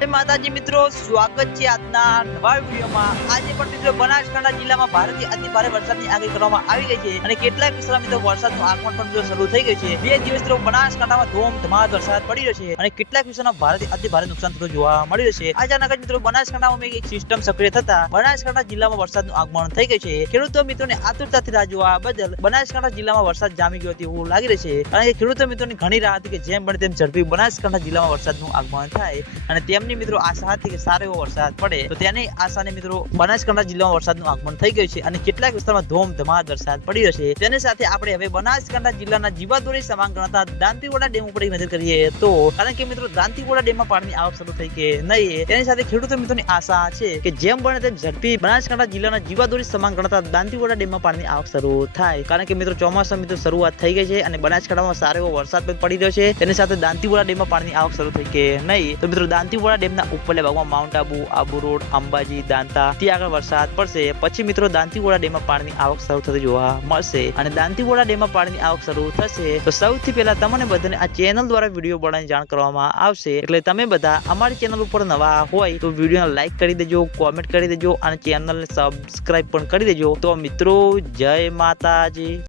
જય માતાજી મિત્રો, સ્વાગત છે આજના નવા વિડીયોમાં। આજે પણ મિત્રો બનાસકાંઠા જિલ્લામાં ભારેથી અતિ ભારે વરસાદની આગાહી કરવામાં આવી ગઈ છે અને કેટલાક વિસ્તારમાં મિત્રો વરસાદનું આગમન પણ મિત્રો શરૂ થઈ ગયું છે। બે દિવસ મિત્રો બનાસકાંઠામાં ધોધમાર વરસાદ પડી રહ્યો છે અને કેટલાક વિસ્તારમાં ભારેથી અતિ ભારે નુકસાન થતું જોવા મળી રહ્યું છે। અચાનક જ મિત્રો બનાસકાંઠામાં એક સિસ્ટમ સક્રિય થતા બનાસકાંઠા જિલ્લામાં વરસાદનું આગમન થઈ ગયું છે। ખેડૂતો મિત્રોને આતુરતાથી રાહ જોવા બદલ બનાસકાંઠા જિલ્લામાં વરસાદ જામી ગયો તેવું લાગી રહ્યું છે, કારણ કે ખેડૂતો મિત્રોની ઘણી રાહ હતી કે જેમ બને તેમ ઝડપી બનાસકાંઠા જિલ્લામાં વરસાદનું આગમન થાય અને તેમની મિત્રો આશા હતી કે સારો એવો વરસાદ પડે। તો તેની આશાને મિત્રો બનાસકાંઠા જિલ્લામાં વરસાદનું આગમન થઈ ગયું છે અને કેટલાક વિસ્તારમાં ધોધમાર વરસાદ પડી રહ્યો છે। તેની સાથે આપણે હવે બનાસકાંઠા જિલ્લાના જીવાદોરી સમાન ગણાતા દાંતીવાડા ડેમ ઉપર નજર કરીએ તો, કારણ કે મિત્રો દાંતીવાડા ડેમમાં પાણીની આવક શરૂ થઈ કે નહીં તેની સાથે ખેડૂતો મિત્રોની આશા છે કે જેમ બને તેમ ઝડપી બનાસકાંઠા જિલ્લાના જીવાદોરી સમાન ગણાતા દાંતીવાડા ડેમમાં પાણીની આવક શરૂ થાય, કારણ કે મિત્રો ચોમાસા મિત્રો શરૂઆત થઈ ગઈ છે અને બનાસકાંઠામાં સારો એવો વરસાદ પણ પડી રહ્યો છે। તેની સાથે દાંતીવાડા ડેમમાં પાણીની આવક શરૂ થઈ કે નહીં તો મિત્રો દાંતીવાડા ડેમના ઉપરલા ભાગમાં માઉન્ટ આબુ, આબુ રોડ, અંબાજી, દાંતા ત્યાં આગળ વરસાદ પડશે। પછી મિત્રો દાંતીવાડા ડેમમાં પાણીની આવક શરૂ થતી જોવા મળશે અને દાંતીવાડા ડેમમાં પાણીની આવક શરૂ થશે તો સૌથી પહેલા તમને બધાને આ ચેનલ દ્વારા વિડીયો બનાવીને જાણ કરવામાં આવશે, એટલે તમે બધા અમારી ચેનલ ઉપર નવા હોય તો વિડીયોને લાઈક કરી દેજો, કોમેન્ટ કરી દેજો અને ચેનલને સબસ્ક્રાઇબ પણ કરી દેજો। તો મિત્રો જય માતાજી।